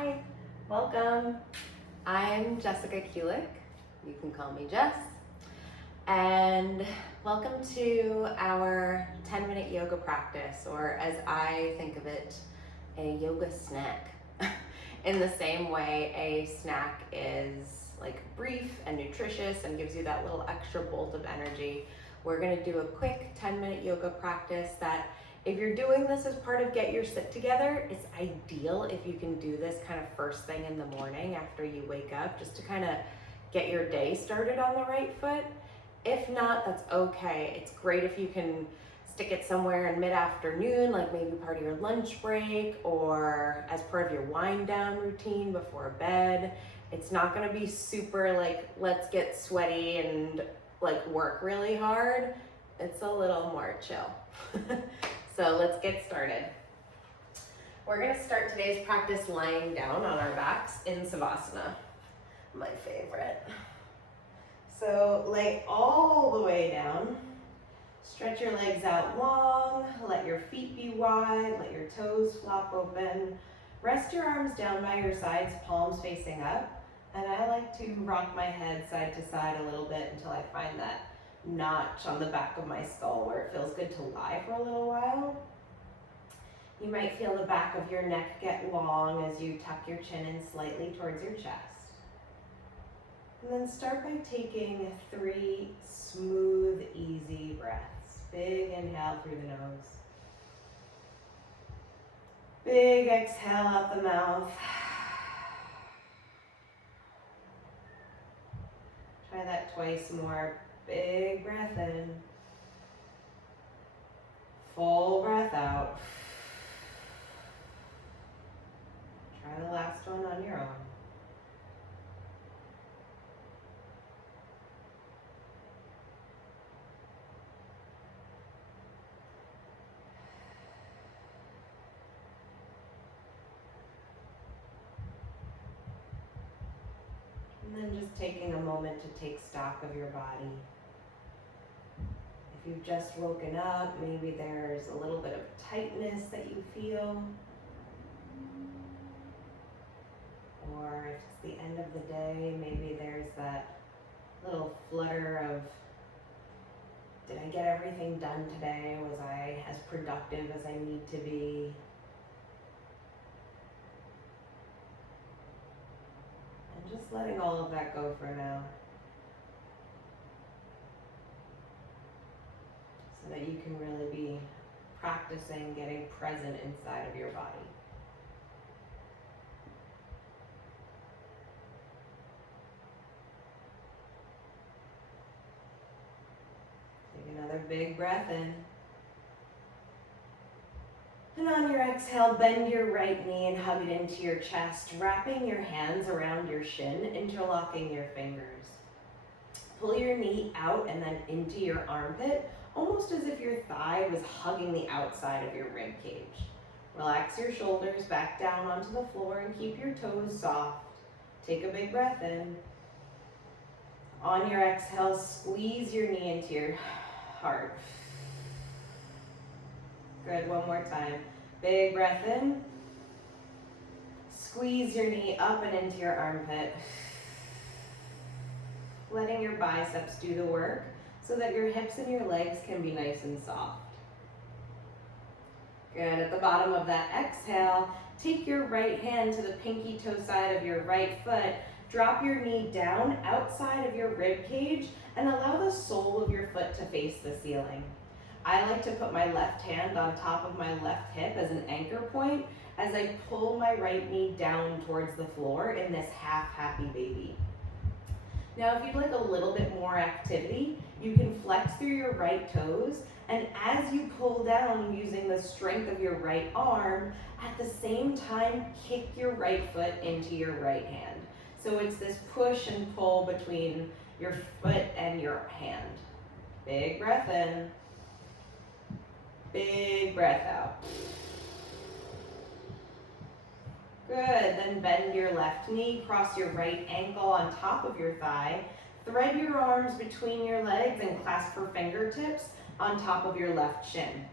Hi, welcome. I'm Jessica Kulick. You can call me Jess. And welcome to our 10-minute yoga practice, or as I think of it, a yoga snack. In the same way a snack is like brief and nutritious and gives you that little extra bolt of energy, we're gonna do a quick 10-minute yoga practice that if you're doing this as part of Get Your Sit Together, it's ideal if you can do this kind of first thing in the morning after you wake up, just to kind of get your day started on the right foot. If not, that's okay. It's great if you can stick it somewhere in mid-afternoon, like maybe part of your lunch break or as part of your wind down routine before bed. It's not gonna be super like, let's get sweaty and like work really hard. It's a little more chill. So let's get started. We're gonna start today's practice lying down on our backs in Savasana, my favorite. So lay all the way down, stretch your legs out long, let your feet be wide, let your toes flop open. Rest your arms down by your sides, palms facing up. And I like to rock my head side to side a little bit until I find that notch on the back of my skull where it feels good to lie for a little while. You might feel the back of your neck get long as you tuck your chin in slightly towards your chest. And then start by taking 3 smooth, easy breaths. Big inhale through the nose. Big exhale out the mouth. Try that twice more. Big breath in. Full breath out. Try the last one on your own. And then just taking a moment to take stock of your body. If you've just woken up, maybe there's a little bit of tightness that you feel. Or if it's the end of the day, maybe there's that little flutter of, did I get everything done today? Was I as productive as I need to be? And just letting all of that go for now. So that you can really be practicing getting present inside of your body. Take another big breath in. And on your exhale, bend your right knee and hug it into your chest, wrapping your hands around your shin, interlocking your fingers. Pull your knee out and then into your armpit, almost as if your thigh was hugging the outside of your rib cage. Relax your shoulders back down onto the floor and keep your toes soft. Take a big breath in. On your exhale, squeeze your knee into your heart. Good, one more time. Big breath in. Squeeze your knee up and into your armpit. Letting your biceps do the work so that your hips and your legs can be nice and soft. Good, at the bottom of that exhale, take your right hand to the pinky toe side of your right foot, drop your knee down outside of your rib cage and allow the sole of your foot to face the ceiling. I like to put my left hand on top of my left hip as an anchor point as I pull my right knee down towards the floor in this half happy baby. Now, if you'd like a little bit more activity, you can flex through your right toes, and as you pull down using the strength of your right arm, at the same time, kick your right foot into your right hand. So it's this push and pull between your foot and your hand. Big breath in. Big breath out. Good, then bend your left knee, cross your right ankle on top of your thigh, thread your arms between your legs and clasp your fingertips on top of your left shin.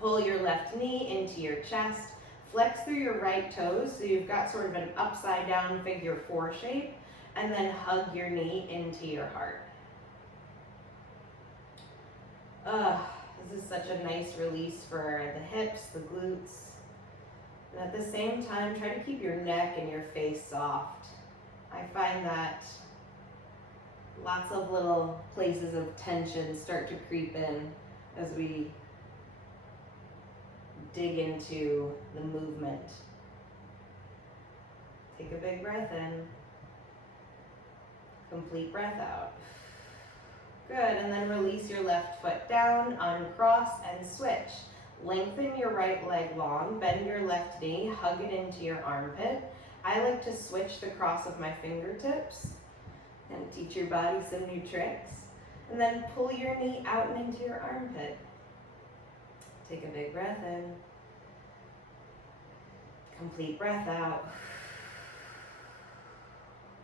Pull your left knee into your chest, Flex through your right toes so you've got sort of an upside down figure 4 shape, and then hug your knee into your heart. This is such a nice release for the hips, the glutes. And at the same time, try to keep your neck and your face soft. I find that lots of little places of tension start to creep in as we dig into the movement. Take a big breath in. Complete breath out. Good, and then release your left foot down, uncross, and switch. Lengthen your right leg long, bend your left knee, hug it into your armpit. I like to switch the cross of my fingertips and teach your body some new tricks. And then pull your knee out and into your armpit. Take a big breath in. Complete breath out.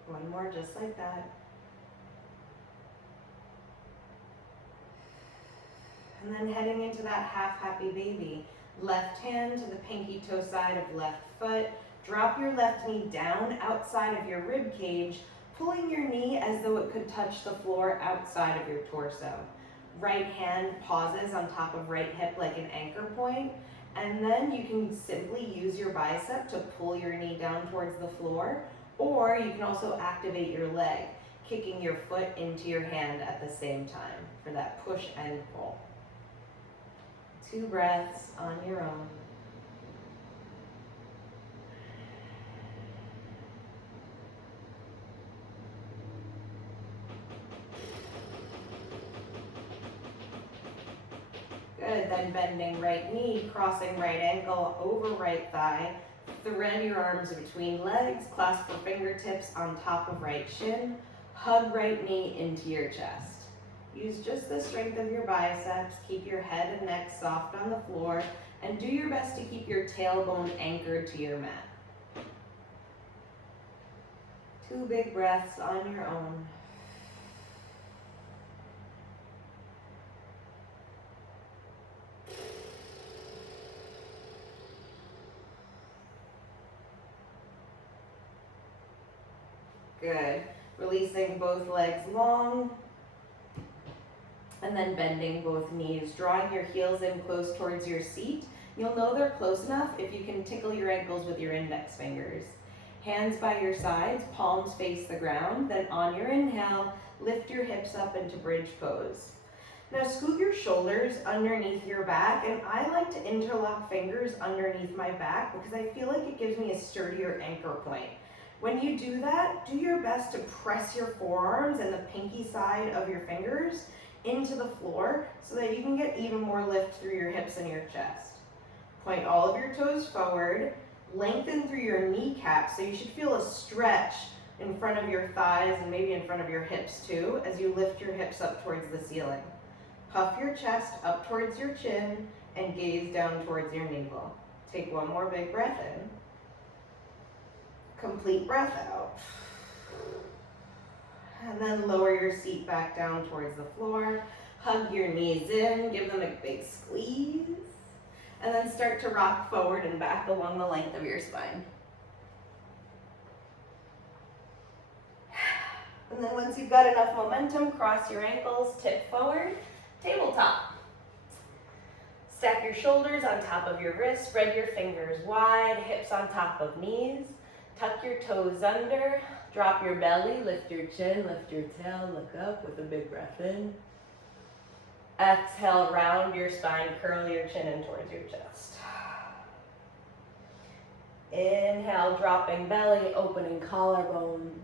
One more just like that. And then heading into that half happy baby. Left hand to the pinky toe side of left foot. Drop your left knee down outside of your rib cage, pulling your knee as though it could touch the floor outside of your torso. Right hand pauses on top of right hip like an anchor point, and then you can simply use your bicep to pull your knee down towards the floor, or you can also activate your leg, kicking your foot into your hand at the same time for that push and pull. 2 breaths on your own. Good, then bending right knee, crossing right ankle over right thigh. Thread your arms between legs, clasp your fingertips on top of right shin. Hug right knee into your chest. Use just the strength of your biceps, keep your head and neck soft on the floor, and do your best to keep your tailbone anchored to your mat. 2 big breaths on your own. Good. Releasing both legs long, and then bending both knees, drawing your heels in close towards your seat. You'll know they're close enough if you can tickle your ankles with your index fingers. Hands by your sides, palms face the ground. Then on your inhale, lift your hips up into bridge pose. Now scoot your shoulders underneath your back, and I like to interlock fingers underneath my back because I feel like it gives me a sturdier anchor point. When you do that, do your best to press your forearms and the pinky side of your fingers into the floor so that you can get even more lift through your hips and your chest. Point all of your toes forward, lengthen through your kneecaps, so you should feel a stretch in front of your thighs and maybe in front of your hips too as you lift your hips up towards the ceiling. Puff your chest up towards your chin and gaze down towards your navel. Take one more big breath in. Complete breath out. And then lower your seat back down towards the floor. Hug your knees in, give them a big squeeze. And then start to rock forward and back along the length of your spine. And then once you've got enough momentum, cross your ankles, tip forward, tabletop. Stack your shoulders on top of your wrists, spread your fingers wide, hips on top of knees. Tuck your toes under, drop your belly, lift your chin, lift your tail, look up with a big breath in. Exhale, round your spine, curl your chin in towards your chest. Inhale, dropping belly, opening collarbones.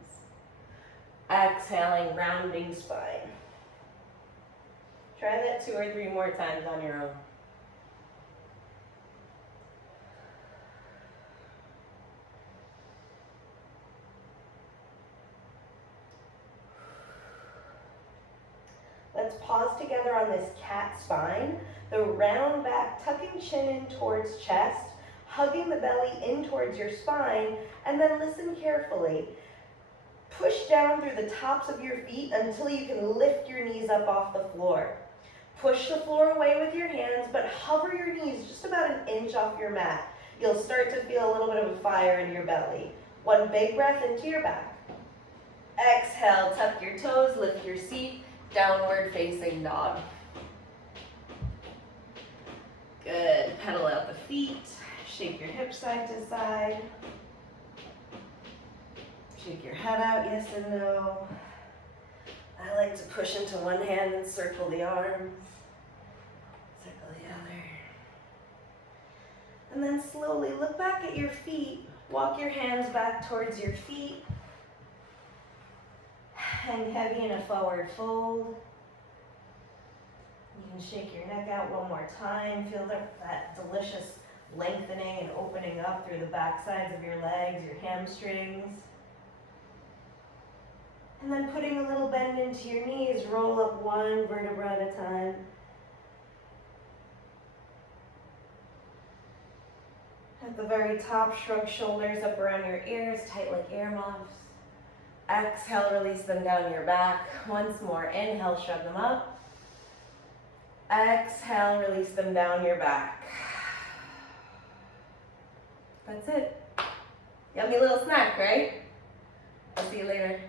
Exhaling, rounding spine. Try that 2 or 3 more times on your own. Let's pause together on this cat spine. The round back, tucking chin in towards chest, hugging the belly in towards your spine, and then listen carefully. Push down through the tops of your feet until you can lift your knees up off the floor. Push the floor away with your hands, but hover your knees just about an inch off your mat. you'll start to feel a little bit of a fire in your belly. One big breath into your back. Exhale, tuck your toes, lift your seat, downward facing dog. Good, pedal out the feet, shake your hips side to side. Shake your head out, yes and no. I like to push into one hand and circle the arms. Circle the other. And then slowly look back at your feet. Walk your hands back towards your feet. Hang heavy in a forward fold. You can shake your neck out one more time. Feel that delicious lengthening and opening up through the back sides of your legs, your hamstrings. And then putting a little bend into your knees, roll up one vertebra at a time. At the very top, shrug shoulders up around your ears, tight like earmuffs. Exhale, release them down your back. Once more, inhale, shrug them up. Exhale, release them down your back. That's it. Yummy little snack, right? I'll see you later.